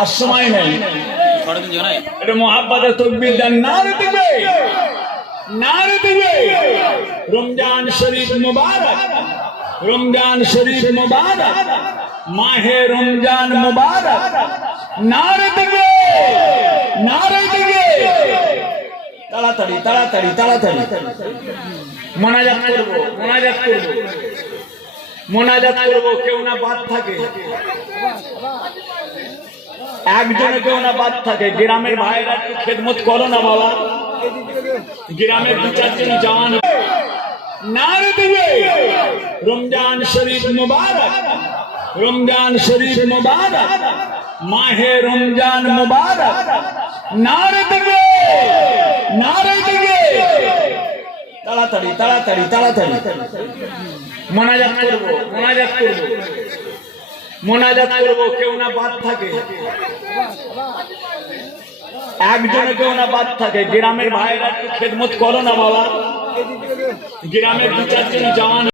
আর সময় নেই। এটা মোহাব্বতের তকবীর দেন, নারে দিবে নারে দিবে। রমজান শরীফ মুবারক, রমজান শরীফ মুবারক, মাহে রমজান মুবারক। নারে দিবে নারে দিবে। তাড়াতাড়ি তাড়াতাড়ি তাড়াতাড়ি মোনাজাত করব, মোনাজাত করব, মোনাজাত করব। কেউ না বাদ থাকে, একজনে কেউ না বাদ থাকে। গ্রামের ভাইরা একটু খেদমত করো না বাবা, গ্রামের দু চারজন জওয়ান। নারে দিবে রমজান শরীফ মুবারক, রমজান শরীফ মুবারক, মাহে রমজান মুবারক। নারে দিবে নারে দিবে। তাড়াতাড়ি তাড়াতাড়ি তাড়াতাড়ি মোনাজাত করব, মোনাজাত করব, মোনাজাত করব। কেউ না বাদ থাকে, একজনে কেউ না বাদ থাকে। গ্রামের ভাইরা একটু খেদমত করো না বাবা, গ্রামের দু চারজন জওয়ান।